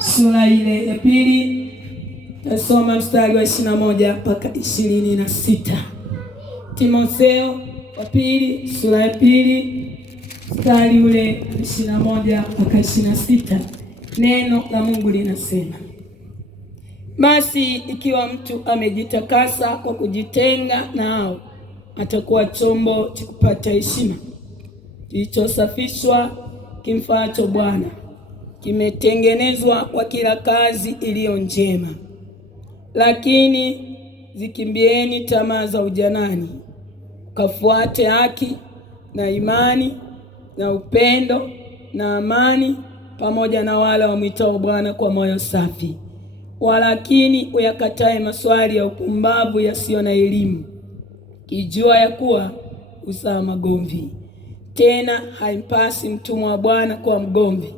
sura ile ya pili, tasoma mstari wa 21 mpaka 26. Timotheo wa pili sura ya pili mstari ule 21 mpaka 26. Neno la Mungu linasema: basi ikiwa mtu amejitakasa kwa kujitenga nao, atakuwa chombo cha kupata heshima, kilichosafishwa kimfaacho Bwana, kimetengenezwa kwa kila kazi iliyo njema. Lakini zikimbieni tamaa za ujanani, kafuate haki na imani na upendo na amani, pamoja na wale wamwitao Bwana kwa moyo safi. Walakini uyakatae maswali ya upumbavu yasiyo na elimu, kijua ya kuwa uzaa magomvi. Tena haimpasi mtumwa wa Bwana kuwa mgomvi,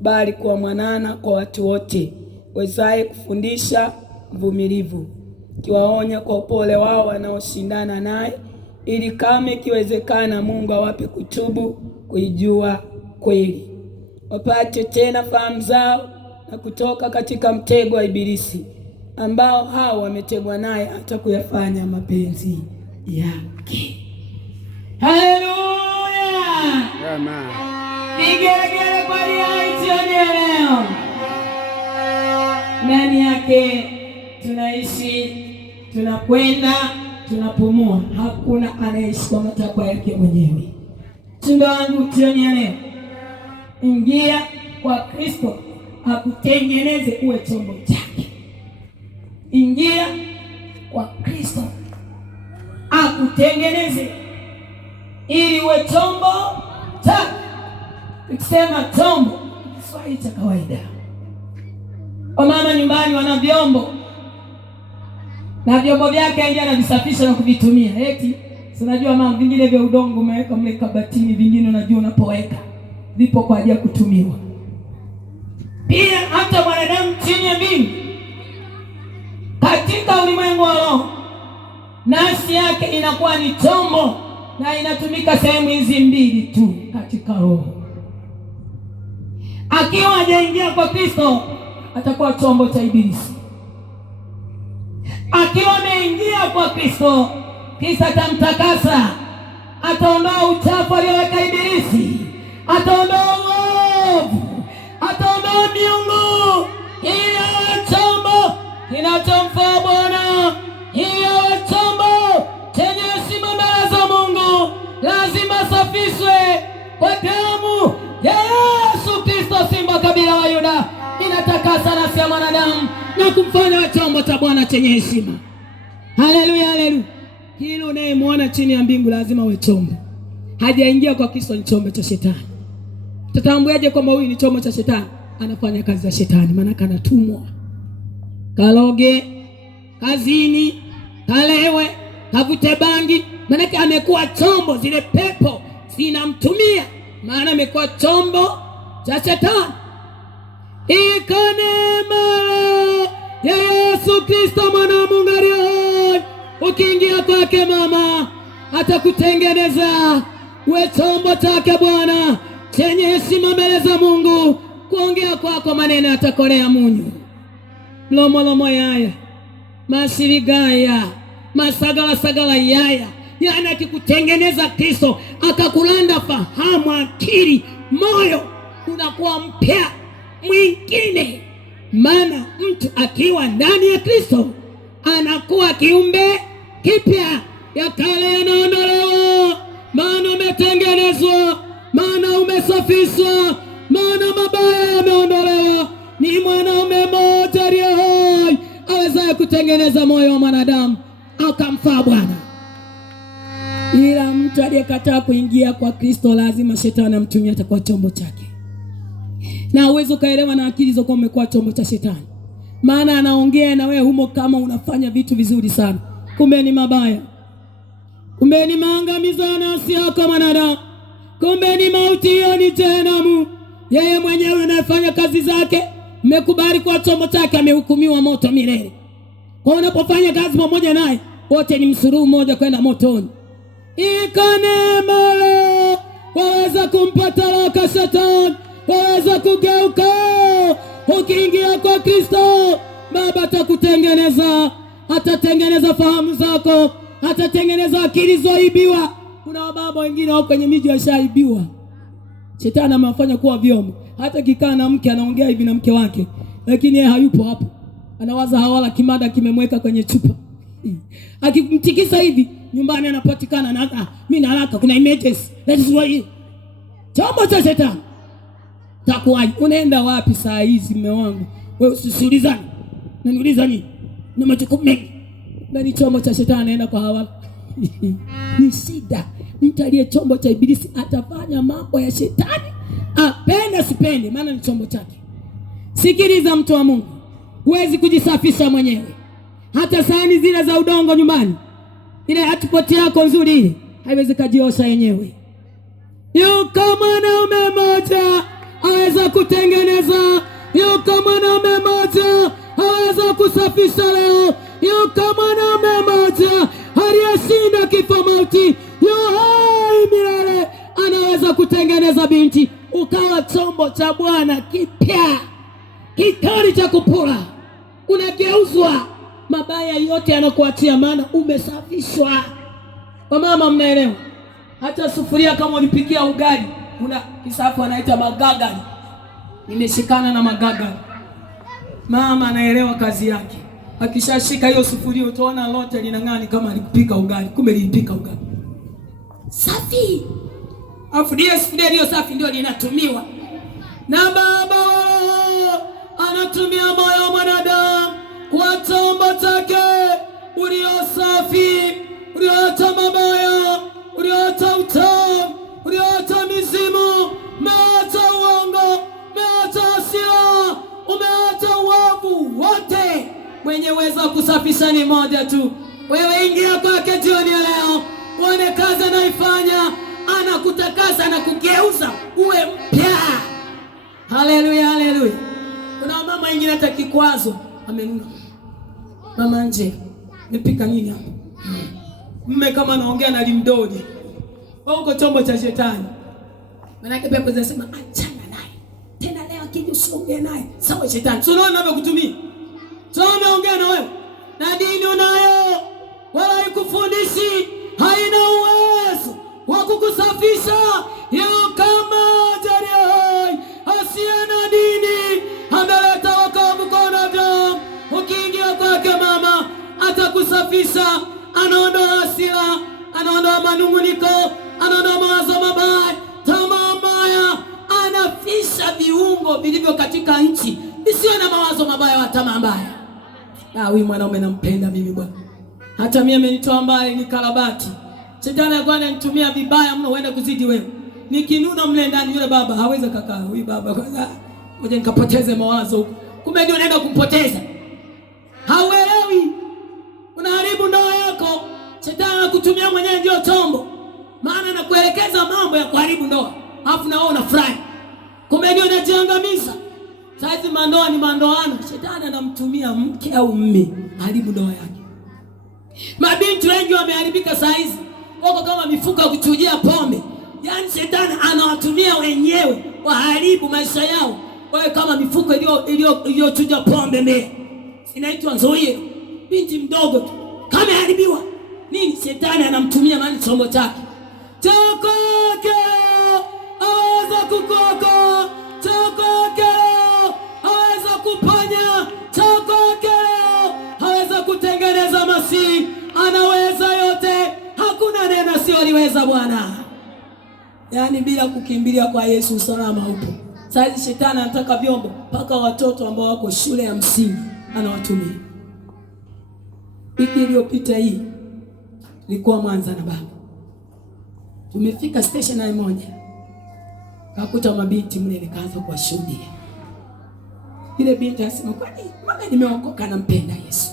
bali kuwa mwanana kwa watu wote, wezaye kufundisha, mvumilivu, kiwaonya kwa upole wao wanaoshindana naye, ili kama ikiwezekana Mungu awape kutubu, kuijua kweli, wapate tena fahamu zao na kutoka katika mtego wa Ibilisi, ambao hao wametegwa naye hata kuyafanya mapenzi yake. Haleluya! Amen. Vigelegele kwa jioni ya leo. Ndani yake tunaishi, tunakwenda, tunapumua. Hakuna anayeishi kwa matakwa yake mwenyewe. Tunda wangu jioni ya leo, ingia kwa Kristo akutengeneze uwe chombo chake. Ingia kwa Kristo akutengeneze ili uwe chombo chake. Ukisema chombo, Kiswahili cha kawaida. Wamama nyumbani wana vyombo, na vyombo vyake aingia na visafisha na kuvitumia. Eti unajua mama, vingine vya udongo umeweka mle kabatini, vingine unajua unapoweka vipo kwa ajili ya kutumiwa. Pia hata mwanadamu chini ya mbingu, katika ulimwengu wa roho, nafsi yake inakuwa ni chombo, na inatumika sehemu hizi mbili tu katika roho. Akiwa hajaingia kwa Kristo, atakuwa chombo cha Ibilisi. Akiwa ameingia kwa Kristo, Kristo atamtakasa, ataondoa uchafu alioweka Ibilisi, ataondoa uovu, ataondoa miungu, ili awe chombo kinachomfaa Bwana, ili awe chombo chenye heshima mbele za Mungu. Lazima safishwe kwa damu ya Yesu Kristo, simba kabila wa Yuda. Inatakasa nafsi ya mwanadamu na kumfanya chombo cha Bwana chenye heshima. Haleluya, haleluya. Kila unayemwona chini ya mbingu lazima awe chombo. Hajaingia kwa Kristo, ni chombo cha shetani. Tutambuaje kwamba huyu ni chombo cha shetani? Anafanya kazi za shetani, maana anatumwa. Kaloge, kazini, kalewe, kavute bangi, maana amekuwa chombo. Zile pepo zinamtumia, maana amekuwa chombo cha shetani. Ikane mara ya Yesu Kristo mwana wa Mungu aliye hai. Ukiingia kwake mama, atakutengeneza uwe chombo chake Bwana chenye heshima mbele za Mungu. Kuongea kwako maneno atakolea munyu. Mlomolomo yaya, masirigaya, masagala yaya. Yana akikutengeneza Kristo, akakulanda fahamu, akili, moyo, unakuwa mpya mwingine. Maana mtu akiwa ndani ya Kristo anakuwa kiumbe kipya, ya kale yanaondolewa, maana umetengenezwa, maana umesafishwa, maana mabaya yameondolewa. Ni mwanaume mmoja aliye hai awezaye kutengeneza moyo wa mwanadamu akamfaa Bwana. Ila mtu aliyekataa kuingia kwa Kristo, lazima shetani amtumie, atakuwa chombo chake. Na uwezo ukaelewa na akili zako umekuwa chombo cha shetani. Maana anaongea na wewe humo kama unafanya vitu vizuri sana, kumbe ni mabaya. Kumbe ni maangamizo nafsi yako mwanadamu. Kumbe ni mauti ya ni jehanamu. Yeye mwenyewe anafanya kazi zake, mmekubali kwa chombo chake, amehukumiwa moto milele. Kwa unapofanya kazi pamoja naye, wote ni msururu mmoja kwenda motoni. Ikane mara waweza kumpa talaka shetani, waweza kugeuka Kristo, Baba atakutengeneza, atatengeneza fahamu zako, atatengeneza akili zoibiwa. Kuna wababa wengine wao kwenye miji washaibiwa. Shetani amewafanya kuwa vyombo. Hata kikaa na mke anaongea hivi na mke wake, lakini yeye hayupo hapo. Anawaza hawala kimada kimemweka kwenye chupa. Akimtikisa hivi nyumbani anapatikana na mimi na haraka kuna emergency. That is why chombo cha shetani. Takuwaje? Unaenda wapi saa hizi mume wangu? Wewe usiulizane. Unaniuliza nini? Na majukumu mengi. Ndani chombo cha shetani anaenda kwa hawala. Ni shida. Mtu aliye chombo cha ibilisi atafanya mambo ya shetani. Apende sipende, maana ni chombo chake. Sikiliza mtu wa Mungu. Huwezi kujisafisha mwenyewe. Hata sahani zile za udongo nyumbani, ile hatupoti yako nzuri ile, haiwezi kujiosha yenyewe. Yuko mwanaume mmoja aweza kutengeneza. Yuko mwanaume mmoja aweza kusafisha leo. Yuko mwanaume mmoja aliyeshinda kifo mauti. Yuhai milele, anaweza kutengeneza binti ukawa chombo cha Bwana kipya, kitani cha kupura. Unageuzwa, mabaya yote yanakuachia, maana umesafishwa. Wamama mnaelewa? Hata sufuria kama ulipikia ugali, una kisafu anaita magagani. Nimeshikana na magagani. Mama anaelewa kazi yake. Akishashika hiyo sufuria utaona lote linang'ani kama alikupika ugali, kumbe lilipika ugali safi. Afu ndio safi ndio linatumiwa. Na Baba anatumia moyo wa mwanadamu kwa chombo chake ulio safi, ulioacha mabaya, ulioacha utamu, ulioacha mizimu, umeacha uongo, umeacha hasira, umeacha uovu wote. Mwenye uwezo wa kusafisha ni moja tu. Wewe ingia kwake jioni ya leo, uone kazi anaifanya. Anakutakasa na kugeuza uwe mpya. Haleluya, haleluya. Kuna mama wengine hata kikwazo amenuna. Mama nje, nipika nini hapa? Mme kama anaongea na limdodi. Wewe uko chombo cha shetani. Manake pepo zinasema achana naye. Tena leo akija usiongee naye. Sawa shetani. Sio unaona kutumia. Sio unaongea na wewe. Na dini unayo. Wala haikufundishi, haina uwezo wa kukusafisha. Yeye kama jariai asiye na dini ameleta wokovu kwa wanadamu. Ukiingia kwake mama atakusafisha, anaondoa hasira, anaondoa manunguniko, anaondoa mawazo mabaya, tamaa mbaya, anafisha viungo vilivyo katika nchi visiwe na mawazo mabaya wa tamaa mbaya. Huyu mwanaume nampenda mimi bwana. Hata mimi amenitoa mbali ni karabati. Shetani alikuwa ananitumia vibaya mno uende kuzidi wewe. Nikinuna mle ndani yule baba hawezi kakaa. Huyu baba kwanza ngoja nikapoteze mawazo huko. Kumbe ndio unaenda kumpoteza. Hauelewi. Unaharibu ndoa yako. Shetani anakutumia mwenyewe ndio chombo. Maana anakuelekeza mambo ya kuharibu ndoa. Alafu na wewe unafurahi. Kumbe ndio unajiangamiza. Sasa mandoa ni mandoano. Shetani anamtumia mke au mume haribu ndoa yake. Mabinti wengi wameharibika saa hizi. Wako kama mifuko ya kuchujia pombe. Yaani shetani anawatumia wenyewe waharibu maisha yao. Wawe kama mifuko iliyochuja pombe mbele. Inaitwa nzoie. Binti mdogo tu kama haribiwa. Nini? Shetani anamtumia mali chombo chake. Chokoke aweza kukoka. Chokoke aweza kuponya. Chokoke aweza kutengeneza masi. Anaweza yote. Hakuna neno asiyoliweza Bwana. Yaani bila kukimbilia kwa Yesu usalama upo. Sasa shetani anataka vyombo mpaka watoto ambao wako shule ya msingi anawatumia. Wiki iliyopita hii nilikuwa Mwanza na baba. Tumefika station moja. Kakuta mabinti mle nikaanza kuwashuhudia. Ile binti asema kwani mama nimeokoka nampenda Yesu.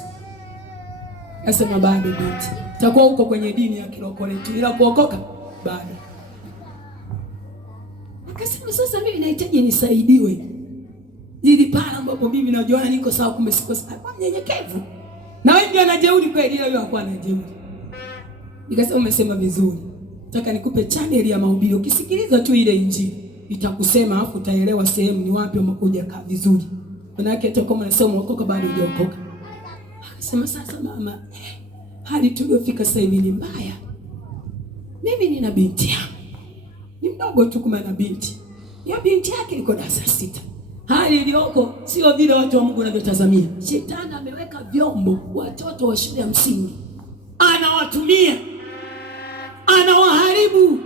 Asema bado binti. Takuwa huko kwenye dini ya kilokole tu ila kuokoka bado. Akasema sasa mimi nahitaji nisaidiwe. Ili pale ambapo mimi najiona niko sawa kumbe siko sawa. Kwa mnyenyekevu. Na wewe ndio anajeuri kweli ile hakuwa anajeuri. Nikasema umesema vizuri. Nataka nikupe channel ya mahubiri. Ukisikiliza tu ile injili itakusema afu utaelewa sehemu ni wapi umekuja kaa vizuri. Manake toka mnasoma ukoka bado hujaokoka. Akasema sasa mama, hali tuliofika sasa hivi ni mbaya. Mimi nina binti yangu. Ni mdogo tu kama na binti. Ya binti yake iko darasa 6. Hali iliyoko sio vile watu wa Mungu wanavyotazamia. Shetani ameweka vyombo watoto wa shule ya msingi. Anawatumia. Anawaharibu.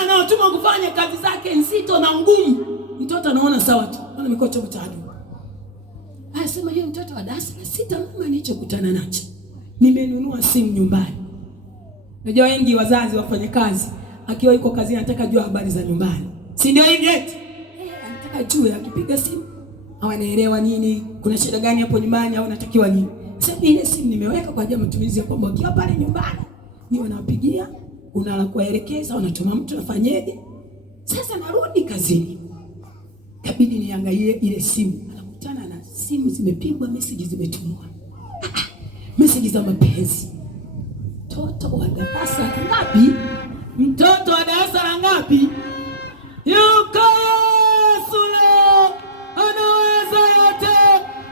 Anawatuma kufanya kazi zake nzito na ngumu. Mtoto anaona sawa tu. Ana mikocho mitatu. Anasema yeye mtoto wa darasa la 6 mama nilichokutana nacho. Nimenunua simu nyumbani. Najua wengi wazazi wafanye kazi. Akiwa yuko kazini anataka jua habari za nyumbani. Si ndio hivi eti? Anataka jua akipiga simu. Hawanaelewa nini, kuna shida gani hapo nyumbani au natakiwa nini. Sasa ile simu nimeweka kwa ajili ya matumizi ya kwamba akiwa pale nyumbani ni wanapigia, unala kuelekeza, wanatuma mtu afanyeje. Sasa narudi kazini. Kabidi niangalie ile simu. Anakutana na simu zimepigwa, message zimetumwa. Message za mapenzi. Mtoto wa darasa la ngapi? Mtoto wa darasa la ngapi? Yuko Yesu leo, anaweza yote.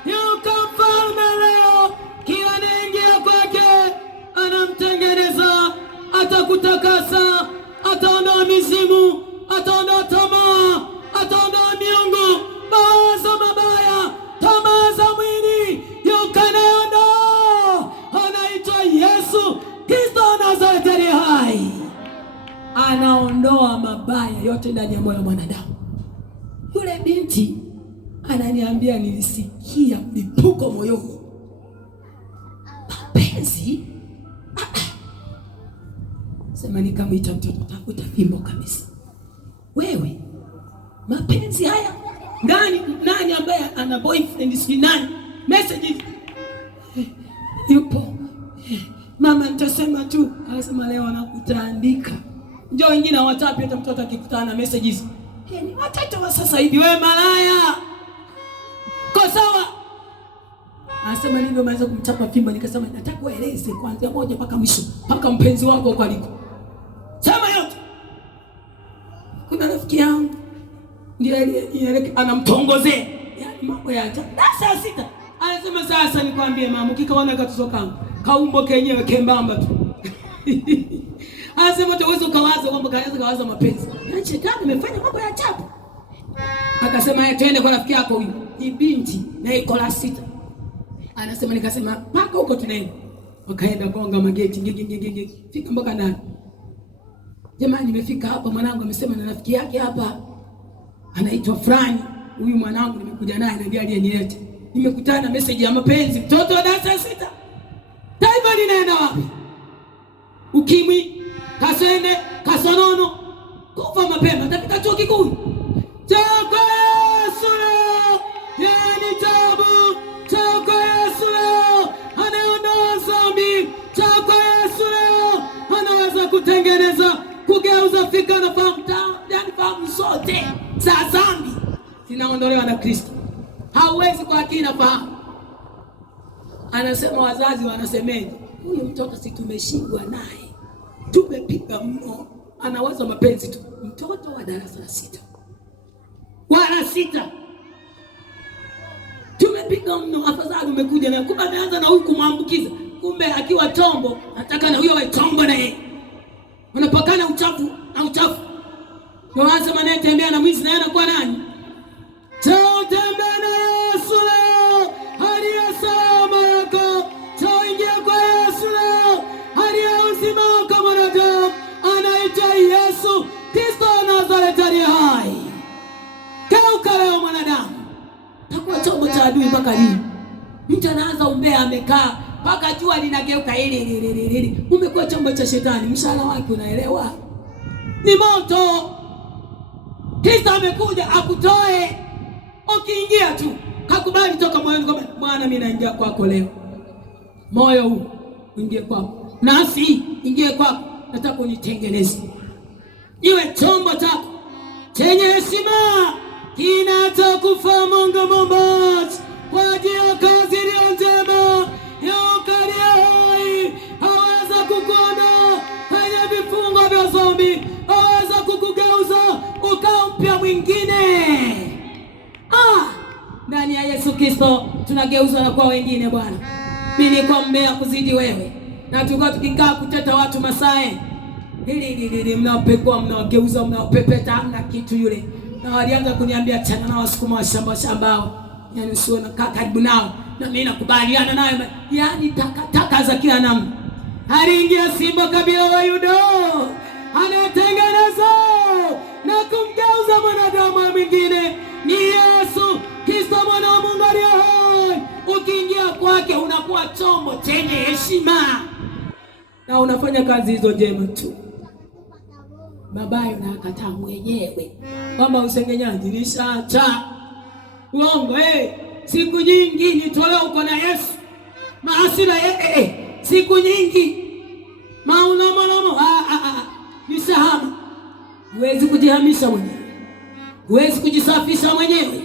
Yuko mfalme leo, kila anaingia kwake anamtengeneza, atakutakasa, ataondoa mizimu, ataondoa tamaa, ataondoa miungu, mawazo mabaya, tamaa za mwili. Yuko anayeondoa, anaitwa Yesu Kristo wa Nazareti aliye hai. Anaondoa mabaya yote ndani ya moyo wa mwanadamu. Yule binti ananiambia nilisikia mlipuko moyoni. Mapenzi? Sema nikamwita mtoto, tafuta fimbo kabisa. Wewe, mapenzi haya? Nani ambaye ana boyfriend si nani? Message yupo. Mama nitasema tu, anasema leo anakutaandika. Njoo wengine hawatapi hata mtoto akikutana na messages. Ni watoto wa sasa hivi, wewe malaya. Kwa sawa. Anasema nini umeweza kumchapa fimbo? Nikasema nataka ueleze kuanzia moja mpaka mwisho, mpaka mpenzi wako uko aliko. Sema yote. Kuna rafiki yangu ndiye anamtongozea. Yaani mambo ya ajabu. Darasa 6. Anasema sasa nikwambie mama, ukikaona katoto kangu, kaumbo kenyewe kembamba tu. Anasema utaweza ukawaza kwamba kanaweza kawaza mapenzi. Na shetani amefanya mambo ya ajabu. Akasema yeye twende kwa rafiki yako huyu. Ni binti na iko la 6. Anasema nikasema paka huko tunaenda. Wakaenda gonga mageti ngenge. Fika mpaka ndani. Jamani nimefika hapa, mwanangu amesema na rafiki yake hapa. Anaitwa Frani. Huyu mwanangu nimekuja naye na ndiye aliyenileta. Nimekutana na message ya mapenzi, mtoto wa darasa 6. Taifa linaenda wapi? Ukimwi, kasende, kasonono, kufa mapema, tafika chuo kikuu. Chako Yesu leo, yani tabu. Chako Yesu leo, anaondoa dhambi. Chako Yesu leo, anaweza kutengeneza, kugeuza fikra na fahamu, yani fahamu zote za dhambi zinaondolewa na Kristo. Hauwezi kwa akili na fahamu. Anasema wazazi wanasemeje? Huyu mtoto si tumeshindwa naye. Tumepiga mno. Anawaza mapenzi tu. Mtoto wa darasa la 6. Wala 6. Tumepiga mno, afadhali umekuja na kumbe ameanza na huyu kumwambukiza. Kumbe akiwa tombo, nataka na huyo awe tombo na yeye. Wanapakana uchafu na uchafu. Ndio anasema naye tembea na mwizi na yeye anakuwa nani? Tembea na Yesu leo. Hali ya salama yako. Ingia kwa Yesu leo. Hali ya uzima wako mwanadamu. Anaitwa Yesu Kristo wa Nazareti aliye hai. Geuka leo mwanadamu. Takuwa chombo cha adui mpaka lini? Mtu anaanza umbea amekaa mpaka jua linageuka ile. Umekuwa chombo cha shetani. Mshahara wake unaelewa? Ni moto. Kristo amekuja akutoe. Ukiingia tu, hakubali toka moyoni kwamba Bwana mimi naingia kwako leo. Moyo huu ingie kwako. Nafsi ingie kwako. Nataka unitengeneze. Iwe chombo chako chenye heshima kinachokufaa Mungu Mwokozi kwa ajili ya kazi iliyo njema. Yuko aliye hai, haweza kukuondoa kwenye vifungo vya dhambi. Haweza kukugeuza ukawa mpya mwingine. Ndani ndani ya Yesu Kristo tunageuzwa na kwa wengine Bwana. Mimi niko mbea kuzidi wewe. Na tulikuwa tukikaa kuteta watu masae. Hili mnaopekwa, mnaogeuza, mnaopepeta hamna kitu yule. Na walianza kuniambia chana na wasukuma wa shambao. Yaani usiwe na karibu nao. Na mimi nakubaliana nayo. Yaani takataka za kila namna. Aliingia simba kabila wa Yuda. Anatengeneza na kumgeuza mwanadamu mwingine. Ni Yesu Kristo mwana wa Mungu aliye hai. Ukiingia kwake unakuwa chombo chenye heshima. Na unafanya kazi hizo njema tu. Babaye unakataa mwenyewe. Kama usengenyaji nishaacha. Uongo siku nyingi nitolewa uko na Yesu. Maasira siku nyingi. Mauna nisahama. Huwezi kujihamisha mwenyewe. Huwezi kujisafisha mwenyewe.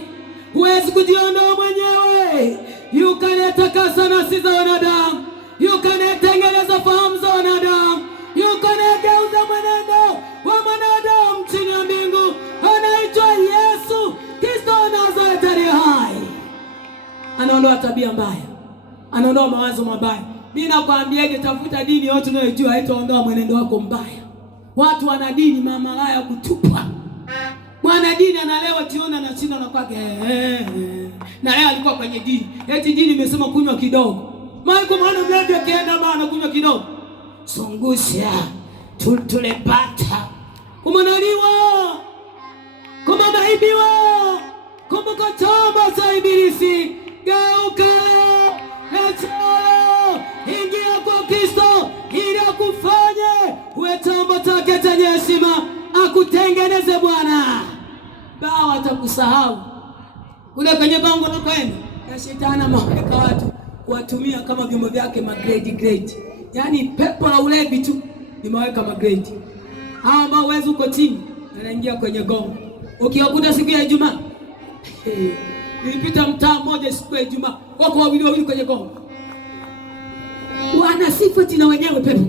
Huwezi kujiondoa mwenyewe. Yukanetakasa nafsi za wanadamu. Yukanetengeneza fahamu za wanadamu. Yukanegeuza mwenendo wa mwanadamu chini ya mbingu. Anaitwa Yesu Kristo wa Nazareti aliye hai. Anaondoa tabia mbaya. Anaondoa mawazo mabaya. Mimi nakwambiaje, tafuta dini yote unayojua haitaondoa mwenendo wako mbaya. Watu wana dini mamalaya kutupa. Mwana dini analewa tiona na china na kwake. Na leo alikuwa kwenye dini. Eti dini imesema kunywa kidogo. Maana maana mlevi akienda bana kunywa kidogo. Sungusha tulepata. Umanaliwa. Kama naibiwa. Kama katamba za ibilisi. Geuka. Ingia kwa Kristo ili akufanye uwe chombo chake chenye heshima, akutengeneze Bwana. Bao atakusahau. Ule kwenye gongo la kwenda na shetani ameweka watu kuwatumia kama vyombo vyake grade. Yaani pepo la ulevi tu nimeweka grade. Hao ambao wewe uko chini anaingia kwenye gongo. Ukiokuta siku ya Ijumaa. Nilipita mtaa mmoja siku ya Ijumaa. Wako wawili kwenye gongo. Wana sifati na wenyewe pepo.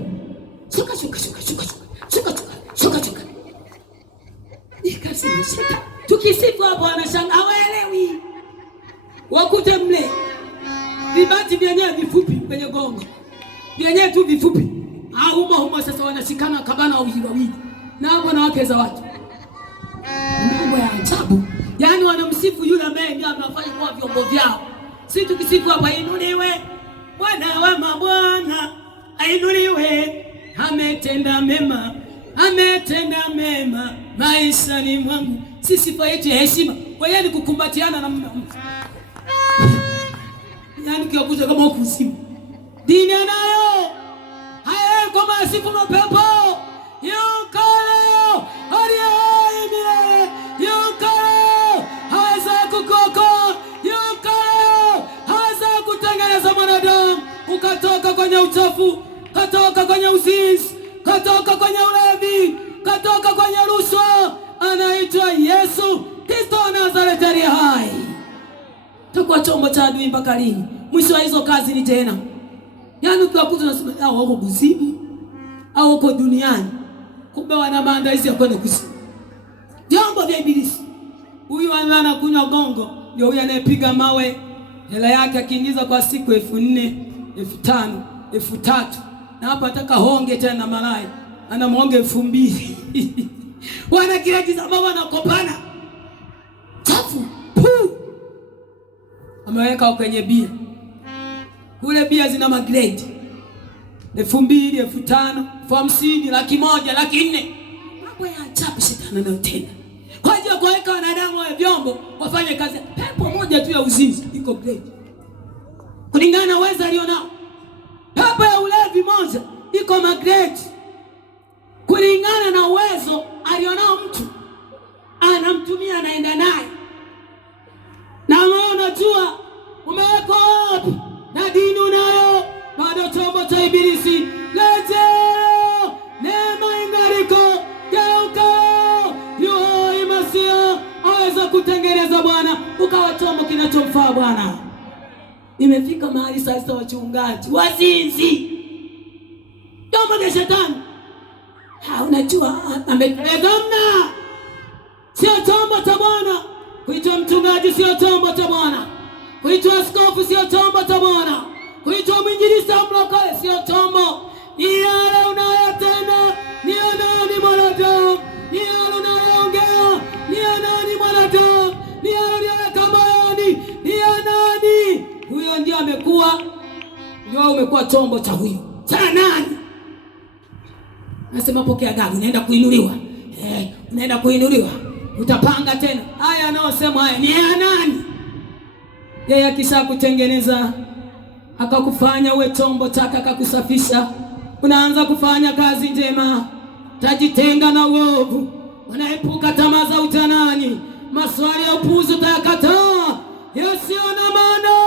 Shuka. Ikasema shaka. Tukisifu hapo anashanga hawaelewi. Wakute mle. Vibati vyenyewe vifupi kwenye gongo. Vyenyewe tu vifupi. Humo sasa wanashikana kabana wawili. Na hapo na wake za watu. Mambo ya ajabu. Yaani wanamsifu yule ambaye ndiye anafanya kwa vyombo vyao. Si tukisifu hapa inuliwe. Bwana wa mabwana ainuliwe. Ametenda mema maishani mwangu. Si sifa yetu ya heshima. Kwa hiyo ni kukumbatiana na mume. Yaani kiokuja kama ukusimu. Dini anayo. Haya kwa masifu mapepo. Yukalo aliyeimile. Yukalo haza kukoko. Yukalo haza kutengeneza mwanadamu. Ukatoka kwenye uchafu. Katoka kwenye uzinzi. Katoka kwenye ulevi. Katoka kwenye rushwa. Anaitwa Yesu Kristo wa Nazareti aliye hai. Takuwa chombo cha adui mpaka lini? Mwisho wa hizo kazi ni tena. Yaani ukiwakuta unasema hao wako kuzimu au wako duniani. Kumbe wana maandalizi ya kwenda kuzimu. Jambo vya ibilisi. Huyu anakunywa gongo ndio huyu anayepiga mawe. Hela yake akiingiza kwa siku 4,000, 5,000, 3,000. Na hapa ataka honge tena malaya. Anamuonge 2,000. Wana kireti sababu wanakopana. Chafu. Ameweka kwenye bia. Kule bia zina magrade. 2,000, 5,000, 50,000, 100,000, 400,000. Mambo ya ajabu shetani anayotenda. Kwa hiyo kuweka wanadamu wa vyombo wafanye kazi. Pepo moja tu ya uzinzi iko grade. Kulingana na uwezo alionao. Pepo ya ulevi moja iko magrade. Kulingana na uwezo alionao mtu. Anamtumia anaenda naye. Na unajua umewekwa wapi? Na dini unayo bado chombo cha ibilisi. Lejeo neema ingariko geuka yuhoi Masia aweza kutengeneza Bwana ukawa chombo kinachomfaa Bwana. Imefika mahali sasa wachungaji wazinzi chombo cha shetani. Unajua amegamna sio chombo cha Bwana. Kuitwa mchungaji sio chombo cha Bwana. Kuitwa askofu sio chombo cha Bwana. Kuitwa mwinjilisti au mlokole sio chombo. Ni yale unayotenda, ni nani mwanadamu, ni yale unayoongea, ni nani mwanadamu, ni yale unayoweka moyoni, ni nani. Huyo ndiye amekuwa, ndio umekuwa chombo cha huyo. Cha nani? Nasema pokea gagu, unaenda kuinuliwa. Unaenda kuinuliwa. Utapanga tena. Haya anaosema haya ni ya nani? Yeye akisha kutengeneza, akakufanya uwe chombo chake, akakusafisha, unaanza kufanya kazi njema. Tajitenga na uovu, unaepuka tamaa za ujanani, maswali ya upuzi utayakataa. Yesu ana maana.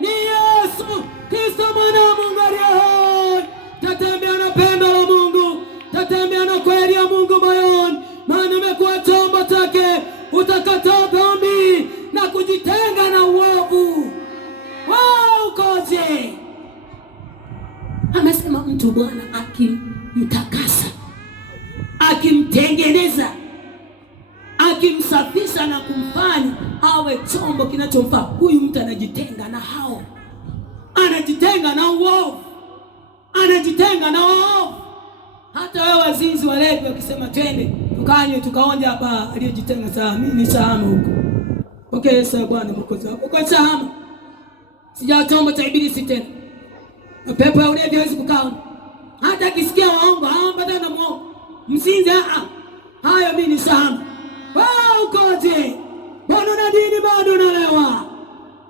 Ni Yesu Kristo mwana wa Mungu aliye hai. Tatembea na pendo la Mungu, tatembea na kweli ya Mungu moyoni, maana umekuwa chombo chake. Utakataa dhambi na kujitenga na uovu. Ukoje? Amesema mtu Bwana akimtakasa, akimtengeneza, akimsafisha na kumfanya awe chombo kinachomfaa. Huyu mtu anajitenga na hao, anajitenga na uovu, anajitenga na uovu. Hata wewe wazinzi walevi wakisema twende tukanywe tukaonja hapa, aliyejitenga saa mimi ni shahama huko. Pokea Yesu Bwana mwokozi wako kwa shahama. Sija chombo cha ibilisi tena. Pepo ya ulevi hawezi kukaa. Hata akisikia waongo haambata na muongo. Msinzi hayo mimi ni shahama. Ukoje? Mbona una dini bado unalewa?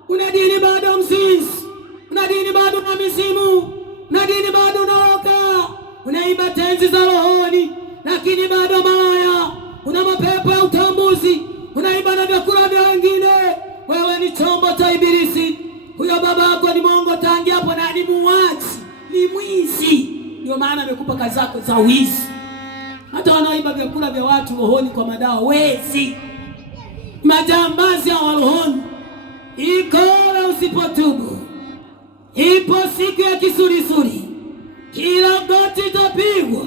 Una dini bado msinzi? Una dini bado na misimu? Una dini bado unaoka? Unaiba tenzi za rohoni, lakini bado malaya. Una mapepo ya utambuzi, unaiba na vyakula vya wengine. Wewe ni chombo cha ibilisi. Huyo baba yako ni mwongo tangia hapo, na ni muuaji, ni mwizi. Ndio maana amekupa kazi zako za wizi. Hata wanaoiba vyakula vya watu rohoni kwa madawa, wezi, majambazi ya rohoni. Ikola usipotubu, ipo siku ya kisurisuri. Kila goti itapigwa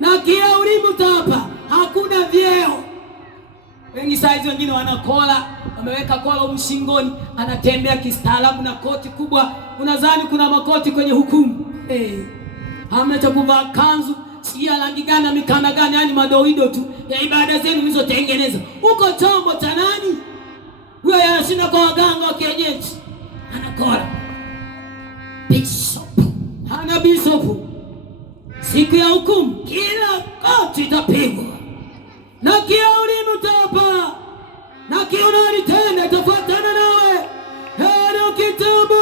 na kila ulimi utapa. Hakuna vyeo. Wengi saizi wengine wanakola, wameweka kola mshingoni, anatembea kistaarabu na koti kubwa. Unadhani kuna makoti kwenye hukumu? Hamna cha kuvaa kanzu, siya rangi gani, mikanda gani, yani madoido tu ya ibada zenu mlizotengeneza. Uko chombo cha nani? Huyo yanashinda kwa waganga wa kienyeji. Anakola. Bishop. Hana bishop. Siku ya hukumu kila koti itapigwa na kila ulimi utapa, na kila unalitenda itafuatana nawe. Heri ukitubu,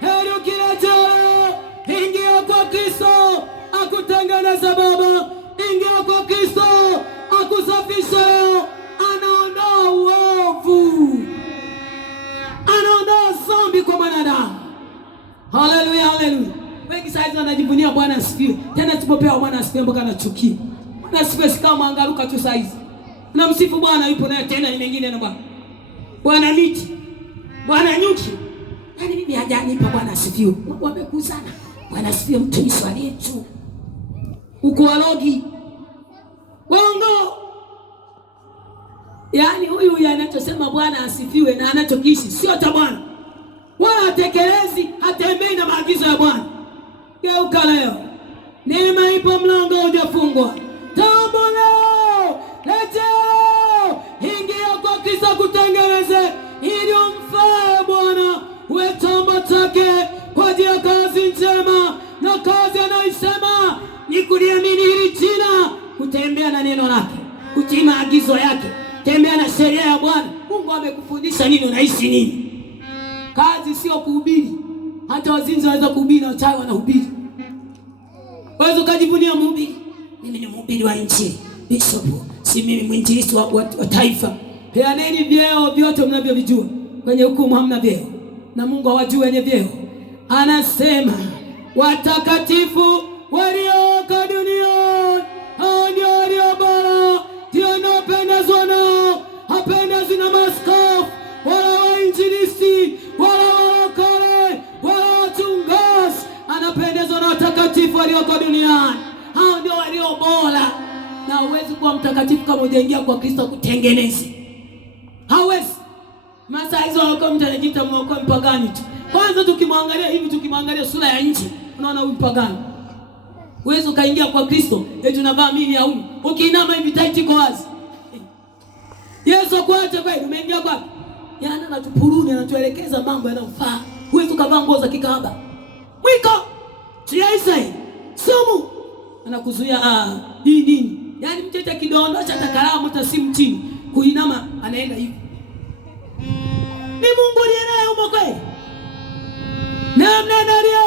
heri ukirejea. Ingia kwa Kristo akutengeneza baba. Ingia kwa Kristo akusafisha. Anaondoa uovu, anaondoa dhambi kwa mwanadamu. Haleluya, haleluya. Wengi saizi wanajivunia Bwana asifiwe. Tena tupopewa Bwana asifiwe mpaka anachukia. Bwana asifiwe si kama angaruka tu saizi. Unamsifu Bwana yupo naye tena ni mengine na Bwana. Bwana miti, Bwana nyuki. Yaani mimi hajanipa Bwana asifiwe. Wamekuzana. Bwana asifiwe mtumishi wa Yesu. Uko walogi. Bongo. Yaani huyu anachosema Bwana asifiwe na anachokiishi sio cha Bwana. Wala tekelezi, hatembei na maagizo ya Bwana. Geuka leo. Neema ipo, mlango hujafungwa. Tambo leo. Leo. Ingia kwa Kristo kutengeneze ili umfae Bwana. Uwe chombo chake kwa ajili ya kazi njema, na kazi anaisema ni kuliamini hili jina, kutembea na neno lake, kutii maagizo yake, tembea na sheria ya Bwana. Mungu amekufundisha nini, unaishi nini? Kazi sio kuhubiri. Hata wazinzi waweza kuhubiri na wachawi wanahubiri. Waweza kujivunia mhubiri. Mimi ni mhubiri wa nchi. Bishop, si mimi mwinjilisti wa taifa. Peaneni vyeo vyote mnavyovijua. Kwenye hukumu hamna vyeo. Na Mungu hawajui wenye vyeo. Anasema watakatifu walioko duniani, hao ndio walio bora, ndio wanaopendezwa nao. Hapendezwi na maaskofu, wala wainjilisti, wala walokole, wala wachungaji. Anapendezwa na watakatifu walioko duniani. Hao ndio walio bora. Na huwezi kuwa mtakatifu kama hujaingia kwa Kristo kutengeneza. Hawezi. Masa hizo kwa mtu anajiita mwokoa mpagani tu. Kwanza tukimwangalia hivi, tukimwangalia sura ya nje, unaona huyu mpagani. Uwezo kaingia kwa Kristo, eti unavaa mimi ya huyu. Ukiinama hivi taiti iko wazi. Yesu kuacha kweli, umeingia kwapi? Yana anatupuruni, anatuelekeza mambo yanayofaa. Uwezo kavaa nguo za kikahaba. Mwiko! Siaisa hii. Sumu! Anakuzuia hii nini? Yaani mtete kidondosha hata kalamu hata simu chini. Kuinama anaenda hivi. Ni Mungu ndiye naye umo kweli. Namna nalio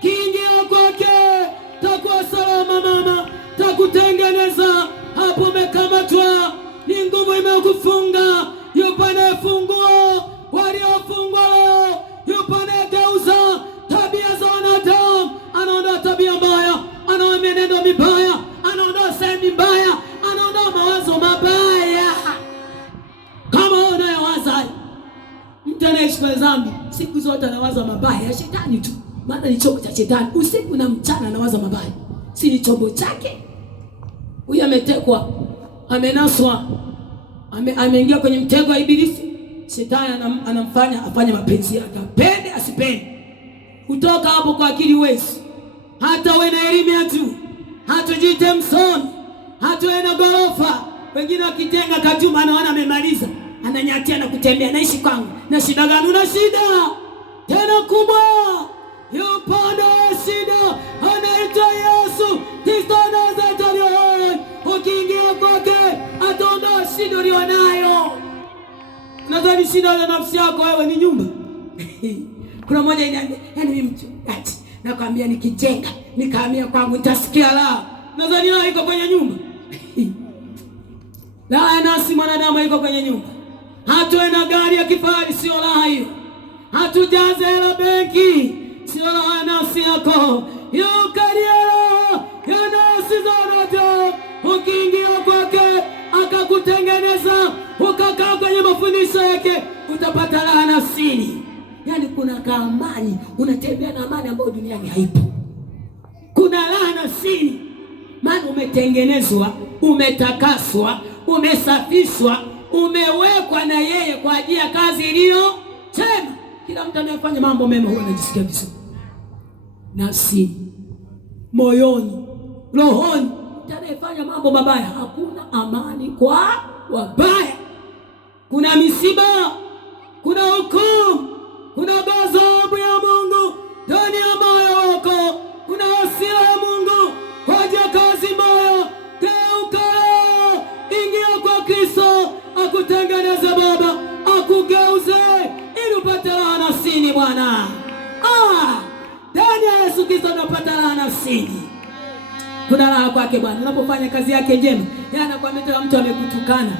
kiingia kwake takuwa salama mama, takutengeneza hapo umekamatwa, ni nguvu imekufunga, yupo anayefungua waliofungwa leo, yupo anayegeuza tabia za wanadamu, anaondoa tabia mbaya, anaondoa mienendo mibaya, anaondoa sehemu mbaya, anaondoa mawazo mabaya. Kama unayowaza mtu anaishi kwa dhambi, siku zote anawaza mabaya ya shetani tu. Maana ni chombo cha shetani. Usiku na mchana anawaza mabaya. Si ni chombo chake. Huyu ametekwa, amenaswa, ameingia kwenye mtego wa ibilisi. Shetani anamfanya afanye mapenzi yake, apende asipende. Kutoka hapo kwa akili uwezi. Hata wewe na elimu ya juu, hata jite msomi, hata wewe na gorofa. Wengine wakitenga Kajuma anaona amemaliza, ananyatia na kutembea, naishi kwangu. Na shida gani? Una shida tena kubwa. Yupo na shida, anaitwa Yesu Kristo Nazareti. Ukiingia kwake ataondoa shida ulionayo. Nadhani shida ya nafsi yako wewe ni nyumba. Kuna mmoja inaniambia, yaani mimi mchungaji, nakwambia nikijenga, nikahamia kwangu nitasikia raha. Nadhani raha iko kwenye nyumba. Raha nasi mwanadamu iko kwenye nyumba. Hatuwe na gari ya kifahari, sio raha hiyo. Hatujaze hela benki, sio raha nafsi yako. Yukariera ya nafsi zote. Ukiingia kwake akakutengeneza, ukakaa kwenye mafundisho yake, utapata raha nafsini. Yaani kuna amani, unatembea na amani ambayo duniani haipo. Kuna raha nafsini. Maana umetengenezwa, umetakaswa, umesafishwa, umewekwa na yeye kwa ajili ya kazi iliyo njema. Kila mtu anayefanya mambo mema huwa anajisikia vizuri. Nafsini, moyoni, rohoni. Mtu anayefanya mambo mabaya hakuna amani kwa wabaya. Kuna misiba, kuna hukumu, kuna ghadhabu ya Mungu ndani ya moyo wako. Kuna hasira ya Mungu kwa ajili ya kazi mbaya. Geuka, ingia kwa Kristo, akutengeneze Baba, akugeuze ili upate raha nafsini Bwana. Ndani ya Yesu Kristo unapata raha nafsini. Kuna raha kwake Bwana. Unapofanya kazi yake njema, yeye anakuambia mtu amekutukana,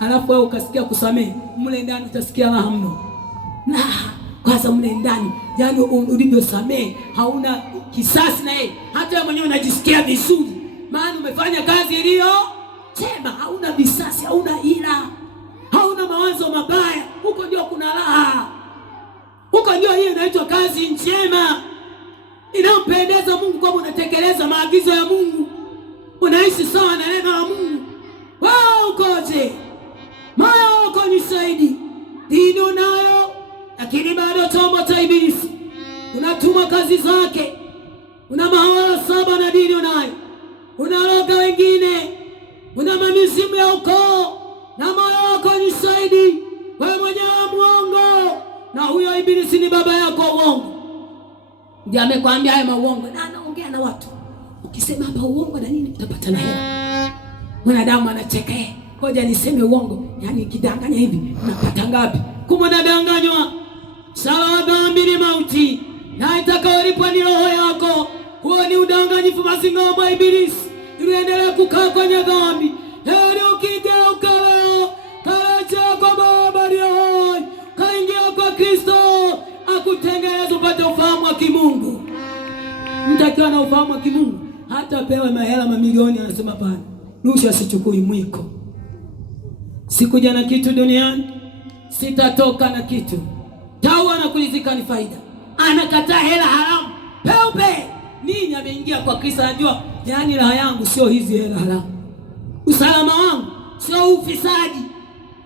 alafu wewe ukasikia kusamehe, mle ndani utasikia raha mno. Kwanza mle ndani, yaani ulivyosamehe, hauna kisasi na yeye. Hata wewe mwenyewe unajisikia vizuri. Maana umefanya kazi iliyo njema, hauna visasi, hauna ila, hauna mawazo mabaya. Huko ndio kuna raha. Huko ndio hiyo inaitwa kazi njema. Inampendeza Mungu kwa unatekeleza maagizo ya Mungu. Unaishi sawa na neno la Mungu. Wao ukoje? Moyo wako ni saidi. Dini unayo, lakini bado chombo cha ibilisi. Unatuma kazi zake. Una mahawala 7 na dini unayo. Unaroga wengine. Una mamizimu ya ukoo. Na moyo wako ni saidi. Wewe mwenyewe muongo. Na huyo ibilisi ni baba yako uongo. Ndiye amekwambia haya mauongo, na anaongea na watu. Ukisema hapa uongo na nini utapata na hela. Mwanadamu anacheka, ngoja niseme uongo, yaani kidanganya hivi unapata ngapi? Kumbe unadanganywa. Sawa, dhambi ni mauti, na itakayolipwa ni roho yako. Huo ni udanganyifu, mazingaombwe ya ibilisi. Uendelee kukaa kwenye dhambi. Heri ukigeuka leo, karejea kwa Baba aliye hai, kaingia kwa Kristo, akutengeneza upate ufahamu wa kimungu. Mtu akiwa na ufahamu wa kimungu, hata pewe mahela mamilioni, anasema pana, rusha sichukui mwiko. Sikuja na kitu duniani, sitatoka na kitu. Tawa na kulizika ni faida. Anakataa hela haramu peupe. Nini ameingia kwa Kristo, anajua yaani raha yangu sio hizi hela haramu. Usalama wangu sio ufisadi.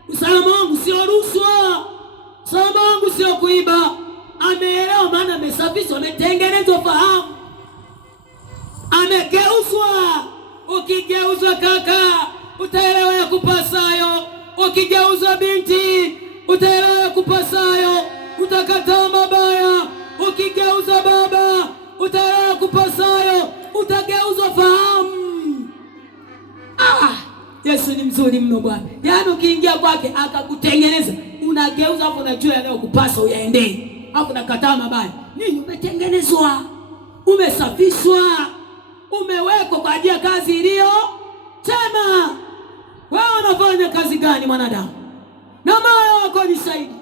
Usalama wangu sio rushwa. kuiba, ameelewa, maana amesafishwa, ametengenezwa fahamu, amegeuzwa. Ukigeuzwa kaka, utaelewa ya kupasayo. Ukigeuzwa binti, utaelewa ya kupasayo, utakataa mabaya. Ukigeuza baba, utaelewa ya kupasayo, utageuzwa fahamu. Yesu ni mzuri mno Bwana. Yaani ukiingia kwake akakutengeneza, unageuza hapo, unajua yanayokupasa uyaendee. Hapo nakataa mabaya. Nini? Umetengenezwa, umesafishwa, umewekwa kwa ajili ya kazi iliyo njema. Wewe unafanya kazi gani mwanadamu? Na moyo wako ni shahidi.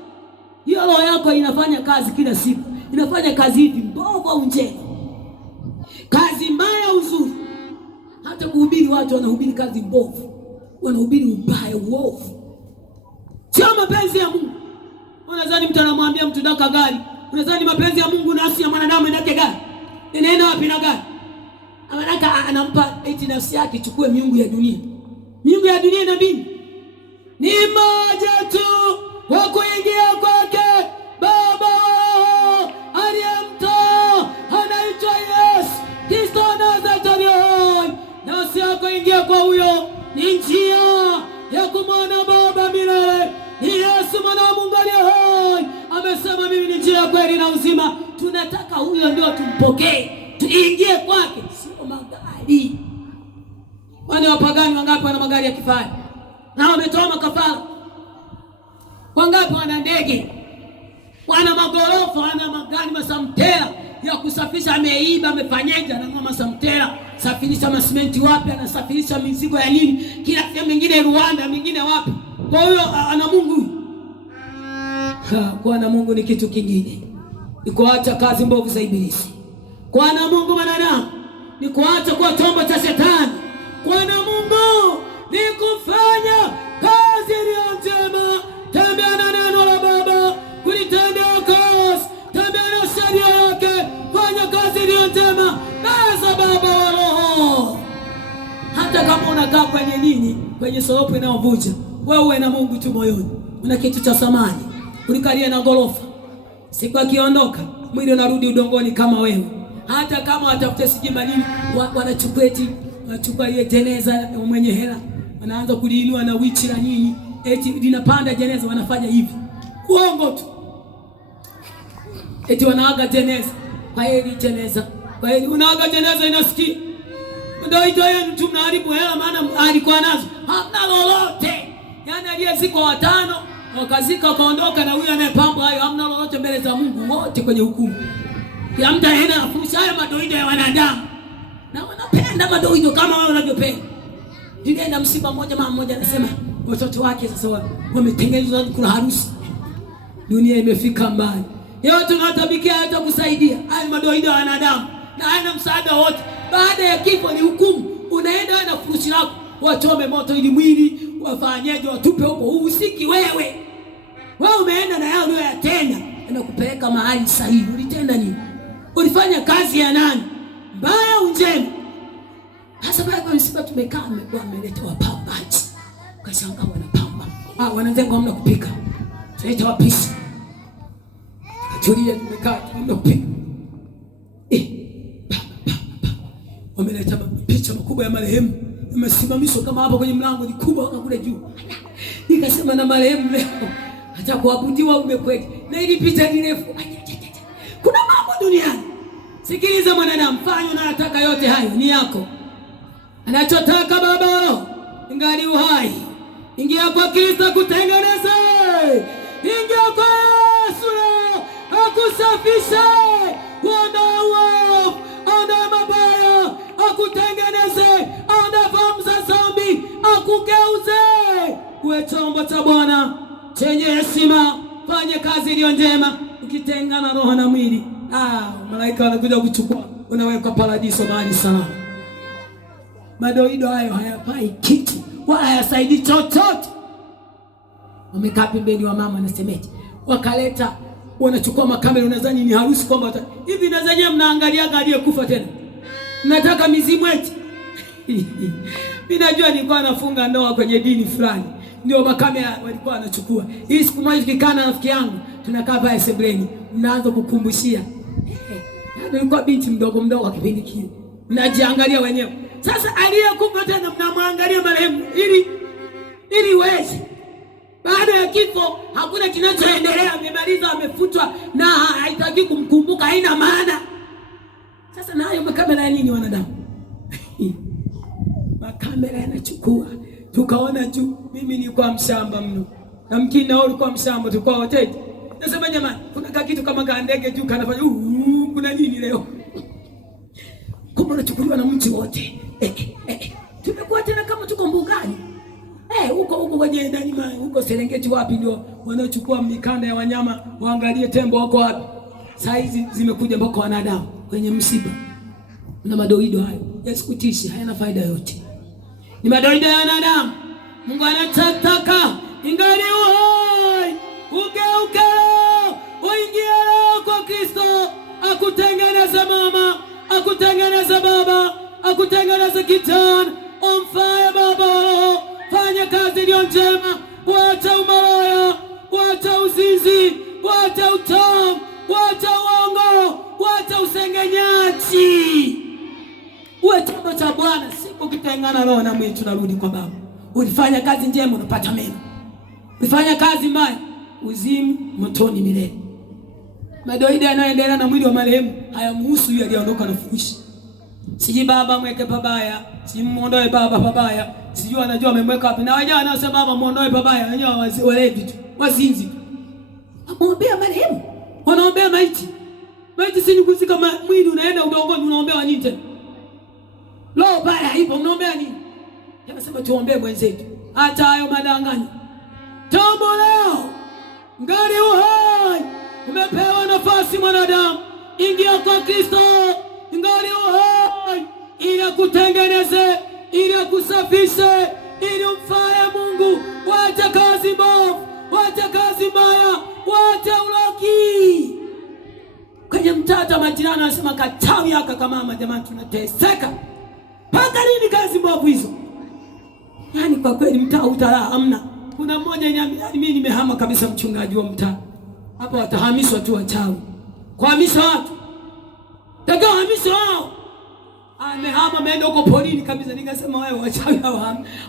Hiyo roho yako inafanya kazi kila siku. Inafanya kazi hivi, mbovu au njema, kazi mbaya au nzuri. Hata kuhubiri, watu wanahubiri kazi mbovu, wanahubiri ubaya, uovu, sio mapenzi ya Mungu. Unadhani mtu anamwambia mtu ndaka gari, unadhani mapenzi ya Mungu nafsi ya mwanadamu ndake gari? Inaenda wapi na gari? Anataka anampa eti nafsi yake chukue miungu ya dunia. Miungu ya dunia na mbingu ni moja tu, wa kuingia kwake Baba aliyemtoa anaitwa Yesu Kristo Nazareti. Nafsi yako ingia kwa huyo, ni njia ya kumwona Baba milele. Ni Yesu mwana wa Mungu aliye hai. Amesema mimi ni njia, kweli na uzima. Tunataka huyo ndio tumpokee, tuingie kwake, sio magari. Wale wapagani wangapi wana magari ya kifahari na wametoa makafara? Wangapi wana ndege, wana magorofa, wana magari masamtera ya kusafisha? Ameiba, amefanyaje? Ananunua masamtera, safirisha masimenti wapi, anasafirisha mizigo ya nini, kila sehemu, mingine Rwanda, mingine wapi. Kwa hiyo ana Mungu. Kwa na Mungu ni kitu kingine, ni kuacha kazi mbovu za ibilisi. Kwa na Mungu mwanadamu ni kuacha kuwa chombo cha shetani. Kwa na Mungu ni kufanya kazi iliyo njema. Tembea na neno la Baba, kulitendea kazi. Tembea na sheria yake, fanya kazi iliyo njema za Baba wa roho. Hata kama unakaa kwenye nini, kwenye soropo inayovuja, wewe uwe na Mungu tu moyoni. Una kitu cha samani, ulikalia na gorofa. Siku akiondoka, mwili unarudi udongoni kama wewe. Hata kama watafute sijima nini, wanachukua eti, wanachukua ile jeneza mwenye hela, wanaanza kuliinua na wichi la nini, eti linapanda jeneza, wanafanya hivi. Uongo tu. Eti wanaaga jeneza. Kwa heri jeneza. Kwa heri unaaga jeneza, inasikia. Ndio hiyo mtu mnaharibu hela, maana alikuwa nazo. Hamna lolote. Yaani aliyezikwa watano, wakazika wakaondoka, na huyu anayepamba hayo hamna lolote mbele za Mungu, wote kwenye hukumu. Ya mtu aenda afurusha haya madoido ya wanadamu. Na wanapenda madoido kama wao wanavyopenda. Nilienda msiba mmoja, mama mmoja anasema watoto wake sasa wametengenezwa kuna harusi. Dunia imefika mbali. Yote tunatabikia hata kusaidia. Haya madoido ya wanadamu na haina msaada wote. Baada ya kifo ni hukumu. Unaenda na furushi lako, wachome moto ili mwili, wafanyaje, watupe huko. Uhusiki wewe. Wewe umeenda na yao uliyotenda, anakupeleka mahali sahihi. Ulitenda nini? Ulifanya kazi ya nani? Mbaya au njema? Sasa baada ya msiba tumekaa, wameleta wapambaji. Kashangaa wanapamba. Wanaanza hamna kupika. Tuleta wapishi. Tulia, tumekaa hamna kupika. Wameleta picha makubwa ya marehemu. Imesimamishwa kama hapa kwenye mlango, ni kubwa kule juu. Nikasema na marehemu leo hata kuabudiwa umekwenda. Na ili picha ni refu. Kuna mambo duniani. Sikiliza mwanadamu, fanya unayotaka, yote hayo ni yako. Anachotaka Baba ingali uhai. Ingia kwa Kristo kutengeneza. Ingia kwa Yesu akusafishe. Ondoa uovu, ondoa mabaya, akutengeneze, ondoa fahamu za dhambi, akugeuze uwe chombo cha Bwana chenye heshima. Fanye kazi iliyo njema, ukitengana roho na mwili. Malaika wanakuja kuchukua, unawekwa paradiso, mahali salama. Madoido hayo hayapai kitu, wala hayasaidii chochote. Wamekaa pembeni wa mama na semeji, wakaleta, wanachukua makamera, unadhani ni harusi kwamba hivi na zenyewe mnaangalia aliyekufa tena. Mnataka mizimu eti. Mimi najua nilikuwa nafunga ndoa kwenye dini fulani, ndio makamera walikuwa wanachukua. Hii siku moja tukikaa na rafiki yangu, tunakaa pale sebuleni, mnaanza kukumbushia nilikuwa binti mdogo wa kipindi kile, mnajiangalia wenyewe. Sasa aliyekufa tena mnamwangalia marehemu ili weje. Baada ya kifo hakuna kinachoendelea, amemaliza, amefutwa na haitaki kumkumbuka, haina maana. Sasa na hayo makamera ya nini wanadamu? Makamera yanachukua. Tukaona juu, mimi nilikuwa mshamba mno, na mkini nao ulikuwa mshamba, tulikuwa wote. Nasema jamani, kuna kitu kama ndege juu kanafanya kuna nini leo? Kumbe unachukuliwa na mti wote. Tumekuwa tena kama tuko mbugani. Huko kwenye ndani huko Serengeti wapi ndio wanaochukua mikanda ya wanyama waangalie tembo wako wapi. Saa hizi zimekuja mpaka wanadamu kwenye msiba. Na madoido hayo yasikutishi, hayana faida yote. Ni madoido ya wanadamu. Mungu anataka ingali uhai, ugeuke, uingie kwa Kristo, akutengeneze mama, akutengeneze baba, akutengeneze kijana, umfaye baba. Fanya kazi iliyo njema, wacha umalaya, wacha uzinzi, wacha utamu, wacha uongo, wacha usengenyaji. Uwe chombo cha Bwana. Siku kitengana roho na mwili tunarudi kwa Baba. Ulifanya kazi njema, unapata mema. Ulifanya kazi mbaya, uzimu motoni milele. Madoido yanayoendelea na mwili wa marehemu hayamhusu yule aliyeondoka na furushi. Siji baba mweke pabaya, siji muondoe baba pabaya, siji anajua amemweka wapi. Na wajao wanaosema baba muondoe pabaya, wenyewe walevi tu, wazinzi tu. Amuombea marehemu, wanaombea maiti. Maiti si kuzika mwili unaenda udongoni, unaombea nini tena? Roho baya hivyo unaombea nini? Yanasema tuombee mwenzetu. Hata hayo madanganyo. Tombo leo, ngali uhai, umepewa nafasi mwanadamu. Ingia kwa Kristo, ngali uhai, ili akutengeneze, ili akusafishe, ili umfaye Mungu. Wacha kazi mbovu, wacha kazi mbaya, wacha uloki. Kwenye mtata majirani anasema katawi haka kama mama, jamani tunateseka. Paka nini kazi mbovu hizo? Yaani kwa kweli mtaa utala hamna. Kuna mmoja mimi nimehama kabisa, mchungaji wa mtaa. Hapa watahamishwa tu wachawi. Kuhamisha watu. Takao hamisha wao. Amehama ameenda huko polini kabisa. Nikasema wewe wachawi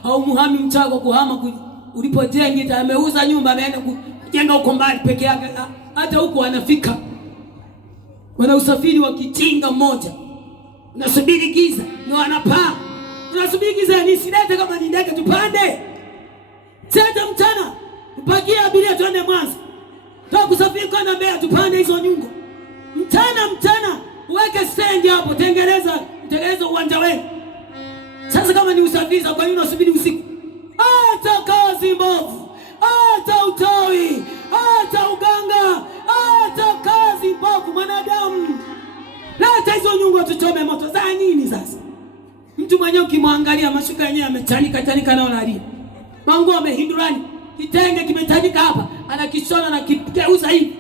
hao muhami mtaa kwa kuhama ulipojenga, ameuza nyumba ameenda kujenga huko mbali peke yake. Hata huko anafika. Wana usafiri wa kitinga mmoja. Unasubiri giza ndio anapaa. Unasubiri giza ni silete kama ni ndege tupande. Sasa mchana tupakie abiria tuende Mwanza. Toka kusafiri kwa Mbeya tupande hizo nyungo. Mchana uweke stendi hapo, tengeneza uwanja wewe. Sasa kama ni usafiri, kwa nini unasubiri usiku? Hata kazi mbovu, hata utawi, hata uganga, hata kazi mbovu mwanadamu. Leta hizo nyungo tuchome moto. Za nini sasa? Mtu mwenyewe ukimwangalia mashuka yenyewe yamechanika nao nalia. Mangu amehindurani. Kitenge kimechanika hapa, anakishona na kigeuza hivi.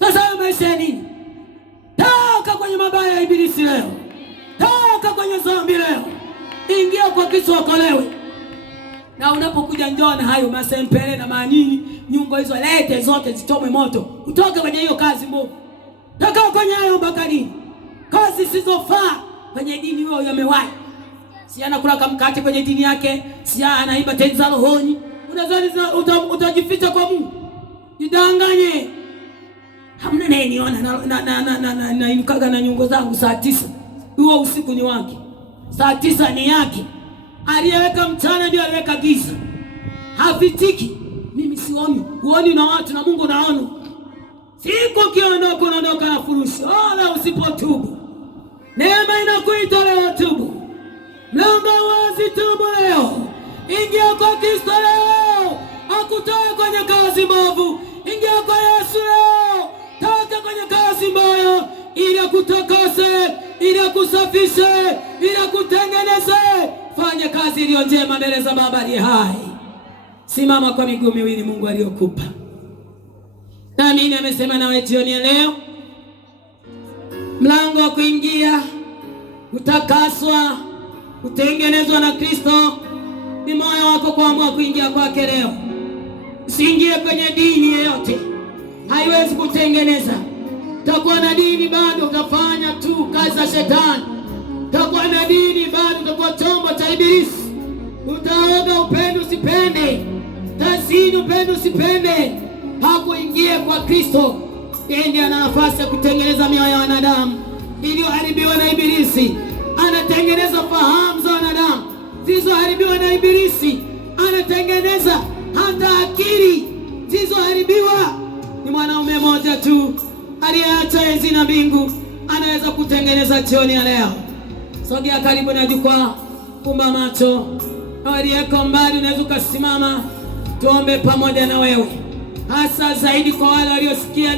Sasa hayo maisha nini? Toka kwenye mabaya ya ibilisi leo. Toka kwenye dhambi leo. Ingia kwa Kristo okolewe. Na unapokuja njoo na hayo masempele na manini, nyungo hizo lete zote zichome moto. Utoke kwenye hiyo kazi mbovu. Toka kwenye hayo bakanini. Kazi zisizofaa kwenye dini wao yamewahi. Si anakula kamkate kwenye dini yake, si anaiba tenza rohoni. Unadhani utajificha kwa Mungu? Jidanganye. Hamna nini niona na inukaga na nyungo zangu saa 9. Huo usiku ni wake. Saa 9 ni yake. Aliyeweka mchana ndio aliyeweka giza. Hafitiki. Mimi sioni. Uoni na watu na Mungu naona. Siku kiondoka unaondoka na furushi. Wala usipotubu. Neema inakuita leo tubu. Mlango wazi, tubu leo. Ingia kwa Kristo leo. Akutoe kwenye kazi mbovu. Ingia kwa Yesu leo. Toka kwenye kazi mbaya. Ili akutakase, ili akusafishe, ili akutengeneze. Fanya kazi iliyo njema mbele za Baba aliye hai. Simama kwa miguu miwili Mungu aliyokupa. Na mimi amesema nawe jioni leo. Mlango wa kuingia, utakaswa, utengenezwa na Kristo. Ni moyo wako kuamua kuingia kwake leo. Usiingie kwenye dini yoyote. haiwezi kutengeneza. Utakuwa na dini bado utafanya tu kazi za shetani. Utakuwa na dini bado utakuwa chombo cha ibilisi. Utaoga upende usipende, tazini upende usipende, hakuingie kwa Kristo. Yeye ndiye ana nafasi ya kutengeneza mioyo ya wanadamu iliyoharibiwa na ibilisi. Anatengeneza fahamu za wanadamu zilizoharibiwa na ibilisi. Anatengeneza hata akili zilizoharibiwa. Ni mwanaume mmoja tu aliyeacha enzi na mbingu anaweza kutengeneza jioni ya leo. Sogea karibu na jukwaa, fumba macho. Aliyeko mbali unaweza ukasimama, tuombe pamoja na wewe, hasa zaidi kwa wale waliosikia